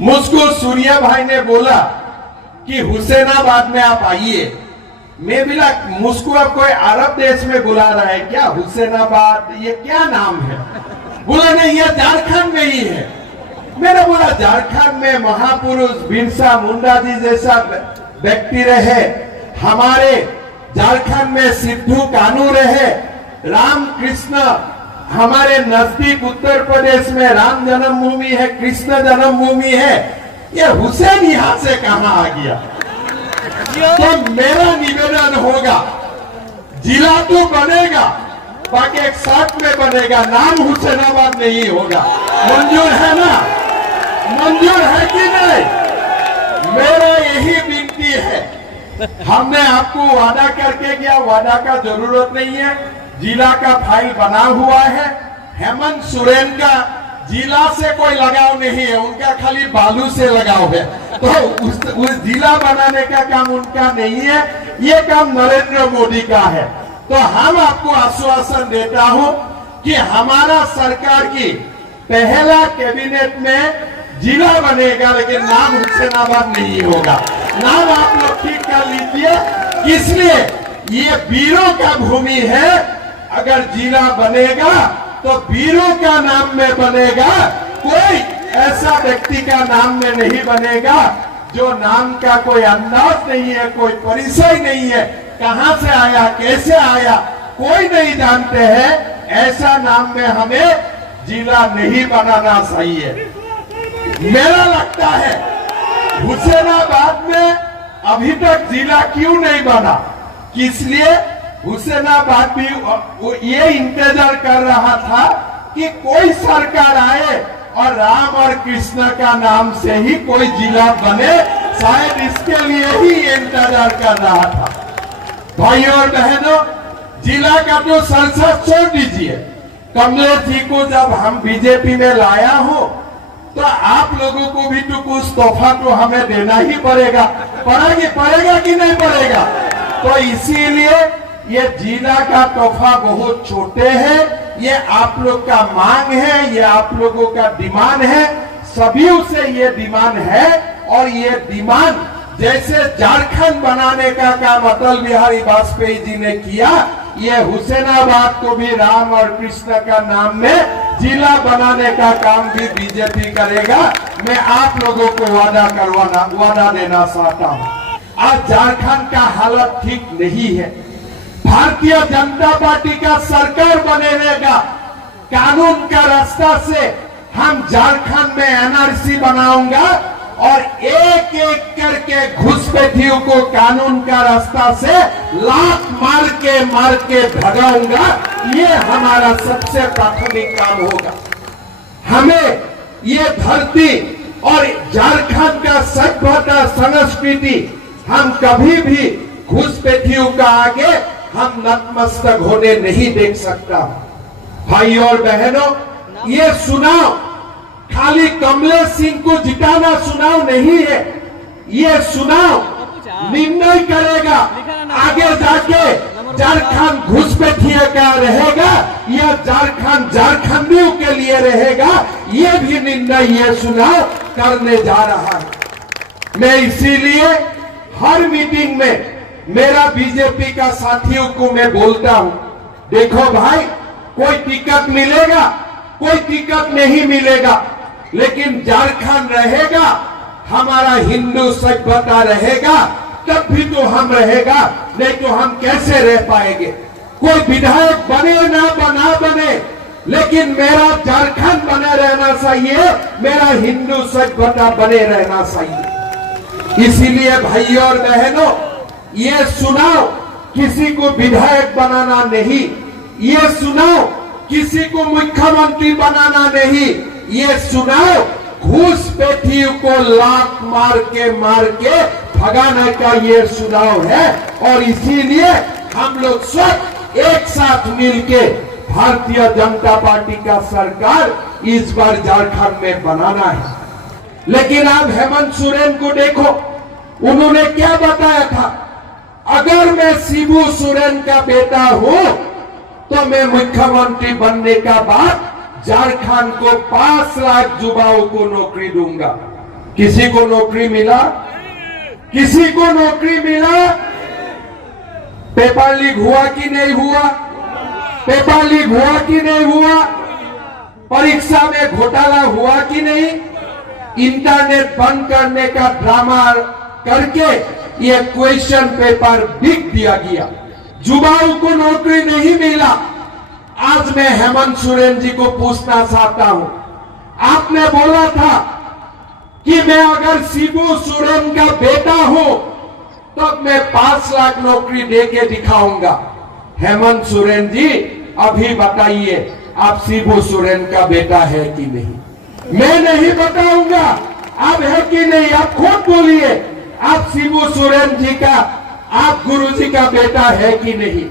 मुझको सूर्या भाई ने बोला कि हुसैनाबाद में आप आइए। मैं बोला मुझको अब कोई अरब देश में बुला रहा है क्या? हुसैनाबाद ये क्या नाम है? बोला नहीं, ये झारखंड में ही है। मैंने बोला झारखंड में महापुरुष बिरसा मुंडा जी जैसा व्यक्ति रहे, हमारे झारखंड में सिद्धू कानू रहे, राम कृष्ण हमारे नजदीक उत्तर प्रदेश में राम जन्मभूमि है, कृष्ण जन्मभूमि है, ये हुसैन यहां से कहां आ गया? तो मेरा निवेदन होगा, जिला तो बनेगा, बाकी एक शर्त में बनेगा, नाम हुसैनाबाद नहीं होगा। मंजूर है ना? मंजूर है कि नहीं? मेरा यही विनती है। हमने आपको वादा करके गया, वादा का जरूरत नहीं है। जिला का फाइल बना हुआ है। हेमंत सोरेन का जिला से कोई लगाव नहीं है, उनका खाली बालू से लगाव है। तो उस जिला बनाने का काम उनका नहीं है, ये काम नरेंद्र मोदी का है। तो हम आपको आश्वासन देता हूं कि हमारा सरकार की पहला कैबिनेट में जिला बनेगा, लेकिन नाम हुसैनाबाद नहीं होगा। नाम आप लोग ठीक कर लीजिए, इसलिए ये वीरों का भूमि है। अगर जिला बनेगा तो वीरों का नाम में बनेगा, कोई ऐसा व्यक्ति का नाम में नहीं बनेगा जो नाम का कोई अंदाज नहीं है, कोई परिचय नहीं है, कहां से आया, कैसे आया, कोई नहीं जानते हैं। ऐसा नाम में हमें जिला नहीं बनाना चाहिए। मेरा लगता है हुसैनाबाद में अभी तक जिला क्यों नहीं बना, इसलिए हुसैनाबाद भी ये इंतजार कर रहा था कि कोई सरकार आए और राम और कृष्ण का नाम से ही कोई जिला बने, शायद इसके लिए ही ये इंतजार कर रहा था। भाइयों और बहनों, जिला का तो संसद छोड़ दीजिए, कमलेश जी को जब हम बीजेपी में लाया हो तो आप लोगों को भी तो कुछ तोहफा तो हमें देना ही पड़ेगा। पड़ेगा कि नहीं पड़ेगा? तो इसीलिए ये जिला का तोहफा बहुत छोटे हैं, ये आप लोग का मांग है, ये आप लोगों का डिमांड है, सभी से ये डिमांड है। और ये डिमांड जैसे झारखंड बनाने का काम अटल बिहारी वाजपेयी जी ने किया, ये हुसैनाबाद को भी राम और कृष्ण का नाम में जिला बनाने का काम भी बीजेपी करेगा। मैं आप लोगों को वादा देना चाहता हूं। आज झारखंड का हालत ठीक नहीं है। भारतीय जनता पार्टी का सरकार बनेगा, कानून का रास्ता से हम झारखंड में एनआरसी बनाऊंगा और एक एक करके घुसपैठियों को कानून का रास्ता से लात मार के भगाऊंगा। ये हमारा सबसे प्राथमिक काम होगा। हमें ये धरती और झारखंड का सभ्यता संस्कृति हम कभी भी घुसपैठियों का आगे हम नतमस्तक होने नहीं देख सकता। भाइयों और बहनों, ये चुनाव खाली कमलेश सिंह को जिताना चुनाव नहीं है, ये चुनाव निर्णय करेगा आगे जाके झारखंड घुसपैठियों का रहेगा या झारखंड झारखंडियों के लिए रहेगा, ये भी निर्णय ये चुनाव करने जा रहा है। मैं इसीलिए हर मीटिंग में मेरा बीजेपी का साथियों को मैं बोलता हूं, देखो भाई, कोई टिकट मिलेगा, कोई टिकट नहीं मिलेगा, लेकिन झारखंड रहेगा, हमारा हिंदू सभ्यता रहेगा, तब भी तो हम रहेगा, नहीं तो हम कैसे रह पाएंगे। कोई विधायक बने ना बने, लेकिन मेरा झारखंड बने रहना चाहिए, मेरा हिंदू सभ्यता बने रहना चाहिए। इसीलिए भाइयों और बहनों, ये चुनाव किसी को विधायक बनाना नहीं, ये चुनाव किसी को मुख्यमंत्री बनाना नहीं, ये चुनाव घुसपैठियों को लात मार के भगाने का ये चुनाव है। और इसीलिए हम लोग सब एक साथ मिलके भारतीय जनता पार्टी का सरकार इस बार झारखंड में बनाना है। लेकिन आप हेमंत सोरेन को देखो, उन्होंने क्या बताया था, अगर मैं शिबू सोरेन का बेटा हूं तो मैं मुख्यमंत्री बनने का बाद झारखंड को 5 लाख युवाओं को नौकरी दूंगा। किसी को नौकरी मिला? किसी को नौकरी मिला? पेपर लीक हुआ कि नहीं हुआ? पेपर लीक हुआ कि नहीं हुआ? परीक्षा में घोटाला हुआ कि नहीं? इंटरनेट बंद करने का ड्रामा करके ये क्वेश्चन पेपर बिक दिया गया। युवाओं को नौकरी नहीं मिला। आज मैं हेमंत सोरेन जी को पूछना चाहता हूं, आपने बोला था कि मैं अगर शिबू सोरेन का बेटा हूं तो मैं 5 लाख नौकरी देके दिखाऊंगा। हेमंत सोरेन जी अभी बताइए, आप शिबू सोरेन का बेटा है कि नहीं? मैं नहीं बताऊंगा आप है कि नहीं, आप खुद बोलिए, आप शिबू सोरेन जी का, आप गुरु जी का बेटा है कि नहीं?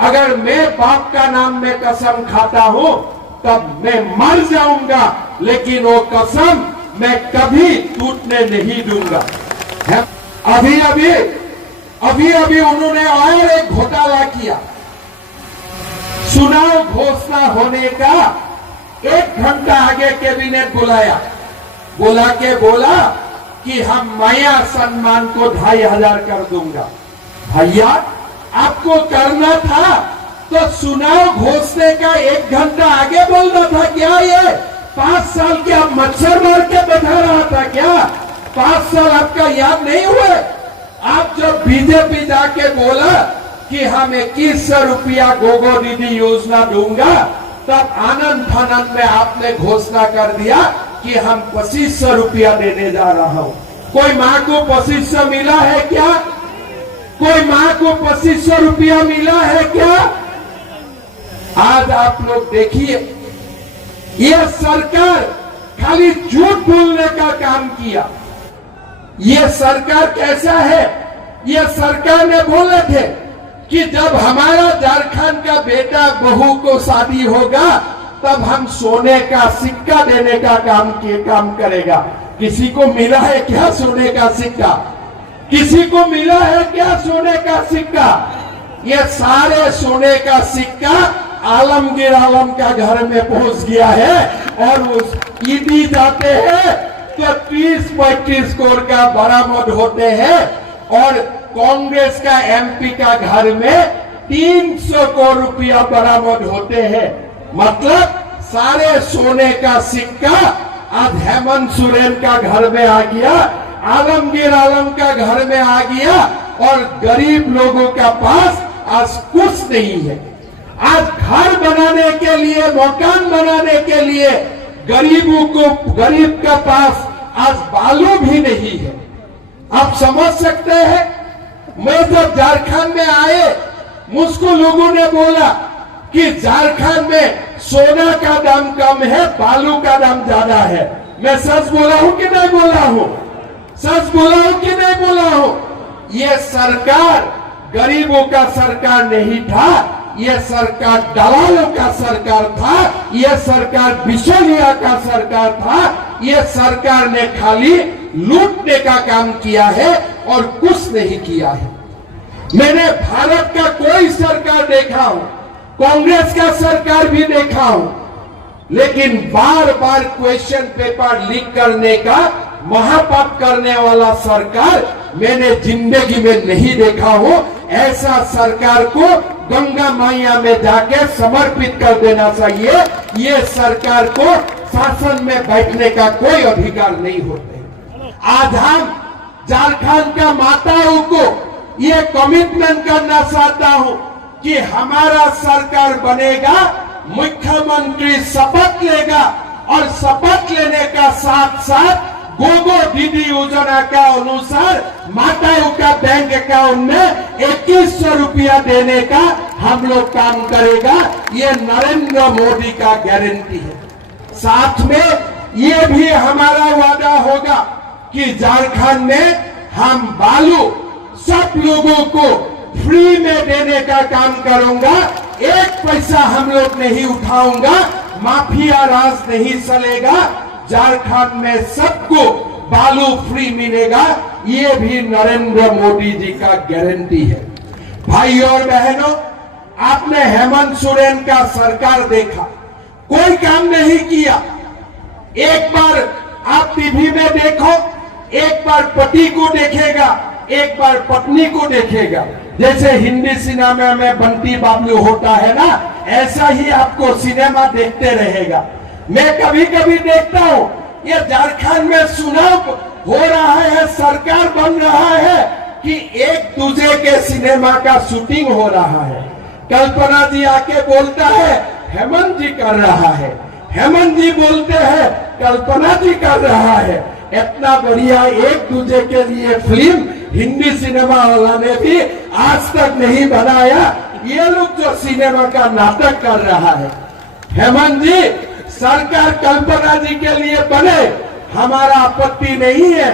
अगर मैं बाप का नाम में कसम खाता हूं तब मैं मर जाऊंगा, लेकिन वो कसम मैं कभी टूटने नहीं दूंगा। अभी अभी उन्होंने और एक घोटाला किया। चुनाव घोषणा होने का 1 घंटा आगे कैबिनेट बुलाया, बुला के बोला कि हम माया सम्मान को 2500 कर दूंगा। भैया आपको करना था तो चुनाव घोषणे का 1 घंटा आगे बोलना था क्या? ये 5 साल के आप मच्छर मार के बैठा रहा था क्या? 5 साल आपका याद नहीं हुए? आप जब बीजेपी जाके बोला कि हम 2100 रुपया गोगो दीदी योजना दूंगा, तब आनंद फानंद में आपने घोषणा कर दिया कि हम 2500 रुपया देने जा रहा हूं। कोई मां को 2500 मिला है क्या? कोई मां को 2500 रुपया मिला है क्या? आज आप लोग देखिए, यह सरकार खाली झूठ बोलने का काम किया। यह सरकार कैसा है? यह सरकार ने बोले थे कि जब हमारा झारखंड का बेटा बहू को शादी होगा तब हम सोने का सिक्का देने का काम करेगा। किसी को मिला है क्या सोने का सिक्का? किसी को मिला है क्या सोने का सिक्का? ये सारे सोने का सिक्का आलमगीर आलम का घर में पहुंच गया है और उस ईदी जाते हैं तो 30-35 करोड़ का बरामद होते हैं और कांग्रेस का एमपी का घर में 300 करोड़ रुपया बरामद होते हैं। मतलब सारे सोने का सिक्का आज हेमंत सोरेन का घर में आ गया, आलमगीर आलम का घर में आ गया और गरीब लोगों का पास आज कुछ नहीं है। आज घर बनाने के लिए, मकान बनाने के लिए गरीब का पास आज बालू भी नहीं है। आप समझ सकते हैं, मैं जब झारखंड में आए मुझको लोगों ने बोला कि झारखंड में सोना का दाम कम है, बालू का दाम ज्यादा है। मैं सच बोला हूं कि नहीं बोला हूं? सच बोला हूं कि नहीं बोला हूं? ये सरकार गरीबों का सरकार नहीं था, यह सरकार दलालों का सरकार था, यह सरकार बिचौलिया का सरकार था। यह सरकार ने खाली लूटने का काम किया है और कुछ नहीं किया है। मैंने भारत का कोई सरकार देखा हूं, कांग्रेस का सरकार भी देखा हूं, लेकिन बार बार क्वेश्चन पेपर लीक करने का महापाप करने वाला सरकार मैंने जिंदगी में नहीं देखा हो। ऐसा सरकार को गंगा मैया में जाके समर्पित कर देना चाहिए। ये सरकार को शासन में बैठने का कोई अधिकार नहीं होते। आज हम झारखंड का माताओं को ये कमिटमेंट करना चाहता हूं कि हमारा सरकार बनेगा, मुख्यमंत्री शपथ लेगा और शपथ लेने का साथ साथ गोगो दीदी योजना का अनुसार माताओं का बैंक अकाउंट में 2100 रुपया देने का हम लोग काम करेगा। ये नरेंद्र मोदी का गारंटी है। साथ में ये भी हमारा वादा होगा कि झारखंड में हम बालू सब लोगों को फ्री में देने का काम करूंगा। 1 पैसा हम लोग नहीं उठाऊंगा, माफिया राज नहीं चलेगा। झारखंड में सबको बालू फ्री मिलेगा। ये भी नरेंद्र मोदी जी का गारंटी है। भाई और बहनों, आपने हेमंत सोरेन का सरकार देखा, कोई काम नहीं किया। एक बार आप टीवी में देखो, एक बार पति को देखेगा, एक बार पत्नी को देखेगा। जैसे हिंदी सिनेमा में बंटी बाबलू होता है ना, ऐसा ही आपको सिनेमा देखते रहेगा। मैं कभी कभी देखता हूँ ये झारखंड में चुनाव हो रहा है, सरकार बन रहा है कि एक दूसरे के सिनेमा का शूटिंग हो रहा है। कल्पना जी आके बोलता है हेमंत जी कर रहा है, हेमंत जी बोलते हैं कल्पना जी कर रहा है। इतना बढ़िया एक दूसरे के लिए फिल्म हिंदी सिनेमा वाला ने भी आज तक नहीं बनाया। ये लोग जो सिनेमा का नाटक कर रहा है, हेमंत जी सरकार कल्पना जी के लिए बने, हमारा आपत्ति नहीं है।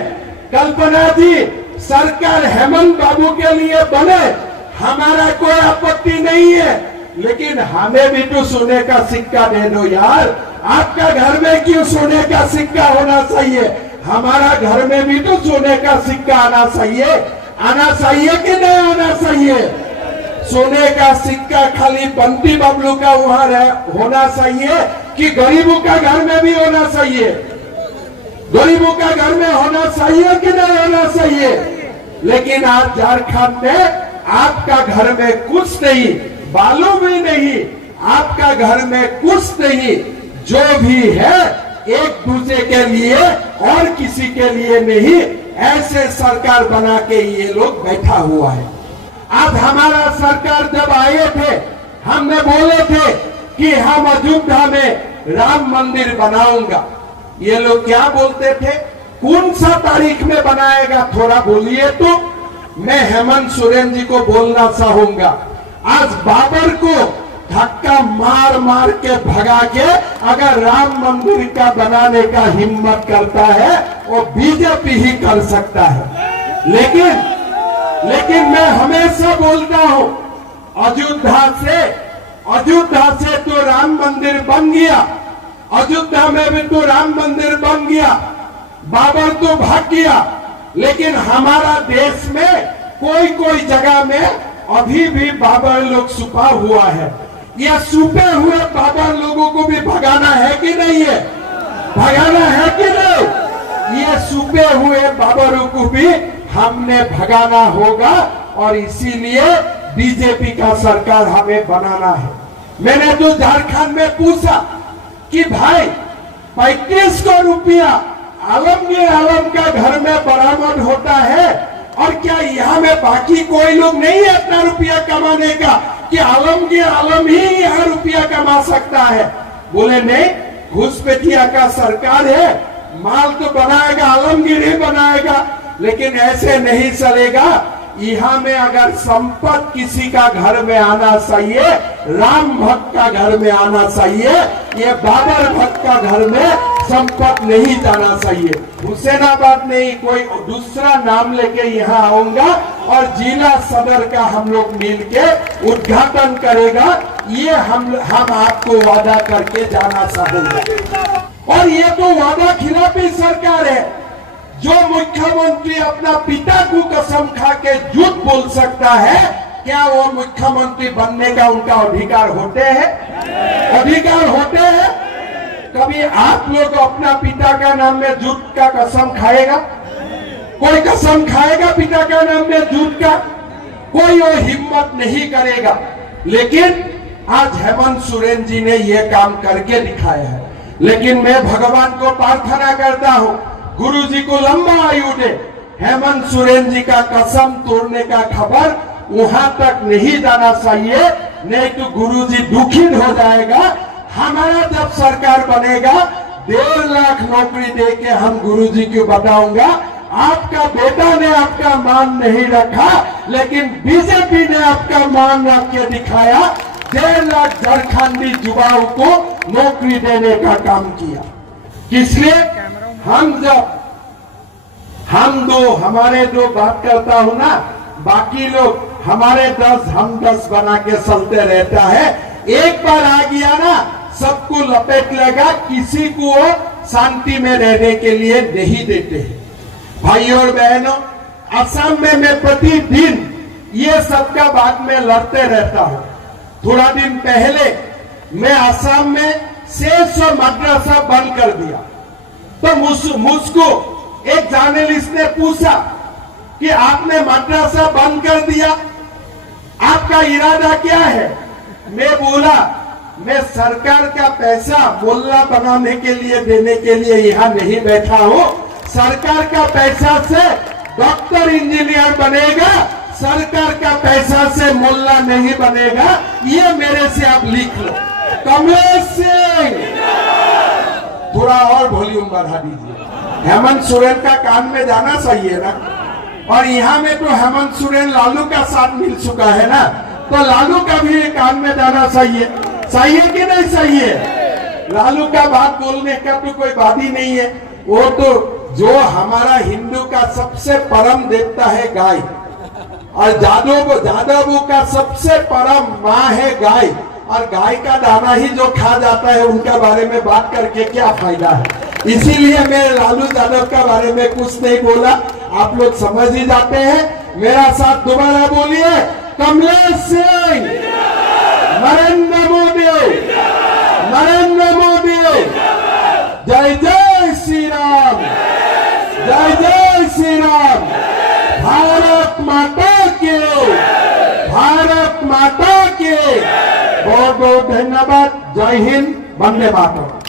कल्पना जी सरकार हेमंत बाबू के लिए बने, हमारा कोई आपत्ति नहीं है। लेकिन हमें भी तो सोने का सिक्का दे दो यार। आपका घर में क्यों सोने का सिक्का होना चाहिए? हमारा घर में भी तो सोने का सिक्का आना चाहिए। आना चाहिए कि नहीं आना चाहिए? सोने का सिक्का खाली बंटी बबलू का वहां होना चाहिए कि गरीबों का घर में भी होना चाहिए? गरीबों का घर में होना चाहिए कि नहीं होना चाहिए? लेकिन आज झारखंड में आपका घर में कुछ नहीं, बालू भी नहीं, आपका घर में कुछ नहीं। जो भी है एक दूसरे के लिए और किसी के लिए नहीं, ऐसे सरकार बना के ये लोग बैठा हुआ है। आज हमारा सरकार जब आए थे, हमने बोले थे कि हम अयोध्या में राम मंदिर बनाऊंगा। ये लोग क्या बोलते थे? कौन सा तारीख में बनाएगा थोड़ा बोलिए तो। मैं हेमंत सोरेन जी को बोलना चाहूंगा, आज बाबर को धक्का मार मार के भगा के अगर राम मंदिर का बनाने का हिम्मत करता है वो बीजेपी ही कर सकता है। लेकिन मैं हमेशा बोलता हूं अयोध्या से तो राम मंदिर बन गया, अयोध्या में भी तो राम मंदिर बन गया, बाबर तो भाग गया। लेकिन हमारा देश में कोई जगह में अभी भी बाबर लोग छुपा हुआ है। यह छुपे हुए बाबर लोगों को भी भगाना है कि नहीं है? भगाना है कि नहीं? ये छुपे हुए बाबरों को भी हमने भगाना होगा और इसीलिए बीजेपी का सरकार हमें बनाना है। मैंने तो झारखंड में पूछा कि भाई 3500 रुपया आलमगीर आलम का घर में बरामद होता है और क्या यहाँ में बाकी कोई लोग नहीं है इतना रुपया कमाने का कि आलमगीर आलम ही यहाँ रुपया कमा सकता है? बोले नहीं, घुसपैठिया का सरकार है, माल तो बनाएगा आलमगीर ही बनाएगा। लेकिन ऐसे नहीं चलेगा। यहाँ में अगर संपत्ति किसी का घर में आना चाहिए, राम भक्त का घर में आना चाहिए, ये बाबर भक्त का घर में संपत्ति नहीं जाना चाहिए। हुसैनाबाद नहीं, कोई दूसरा नाम लेके यहाँ आऊंगा और जिला सदर का हम लोग मिलके उद्घाटन करेगा, ये हम आपको वादा करके जाना चाहूंगे। और ये तो वादा खिलाफी सरकार है। जो मुख्यमंत्री अपना पिता को कसम खा के झूठ बोल सकता है, क्या वो मुख्यमंत्री बनने का उनका अधिकार होते हैं? अधिकार होते हैं? कभी आप लोग अपना पिता का नाम में झूठ का कसम खाएगा? कोई कसम खाएगा पिता का नाम में झूठ का? कोई वो हिम्मत नहीं करेगा। लेकिन आज हेमंत सोरेन जी ने ये काम करके दिखाया है। लेकिन मैं भगवान को प्रार्थना करता हूँ, गुरु जी को लंबा आयु दे। हेमंत सोरेन जी का कसम तोड़ने का खबर वहां तक नहीं जाना चाहिए, नहीं तो गुरु जी दुखित हो जाएगा। हमारा जब सरकार बनेगा 1.5 लाख नौकरी देके हम गुरु जी को बताऊंगा, आपका बेटा ने आपका मान नहीं रखा, लेकिन बीजेपी ने आपका मान रख के दिखाया। 1.5 लाख झारखंडी युवाओं को नौकरी देने का काम किया। किसलिए? हमारे दो बात करता हूं ना, बाकी लोग हमारे 10 हम 10 बना के चलते रहता है। एक बार आ गया ना, सबको लपेट लेगा, किसी को शांति में रहने के लिए नहीं देते हैं। भाइयों और बहनों, असम में मैं प्रतिदिन ये सबका बात में लड़ते रहता हूं। थोड़ा दिन पहले मैं असम में 600 मदरसा बंद कर दिया, तो मुझको एक जर्नलिस्ट ने पूछा कि आपने मदरसा बंद कर दिया, आपका इरादा क्या है? मैं बोला, मैं सरकार का पैसा मोहल्ला बनाने के लिए देने के लिए यहाँ नहीं बैठा हूँ। सरकार का पैसा से डॉक्टर इंजीनियर बनेगा, सरकार का पैसा से मोहल्ला नहीं बनेगा। ये मेरे से आप लिख लो। कमलेश सिंह, थोड़ा और वॉल्यूम बढ़ा दीजिए। हेमंत सोरेन का कान में जाना चाहिए ना, और यहाँ में तो हेमंत सोरेन लालू का साथ मिल चुका है ना, तो लालू का भी कान में जाना चाहिए। चाहिए कि नहीं चाहिए? लालू का बात बोलने का तो कोई बात ही नहीं है। वो तो जो हमारा हिंदू का सबसे परम देवता है गाय, और जादवों का सबसे परम माँ है गाय, और गाय का दाना ही जो खा जाता है, उनका बारे में बात करके क्या फायदा है? इसीलिए मैं लालू यादव का बारे में कुछ नहीं बोला, आप लोग समझ ही जाते हैं। मेरा साथ दोबारा बोलिए, कमलेश सिंह, नरेंद्र मोदी, नरेंद्र मोदी, जय जय श्री राम, जय जय श्री राम। भारत माता के, भारत माता के। बहुत बहुत धन्यवाद। जय हिंद, वंदे मातरम।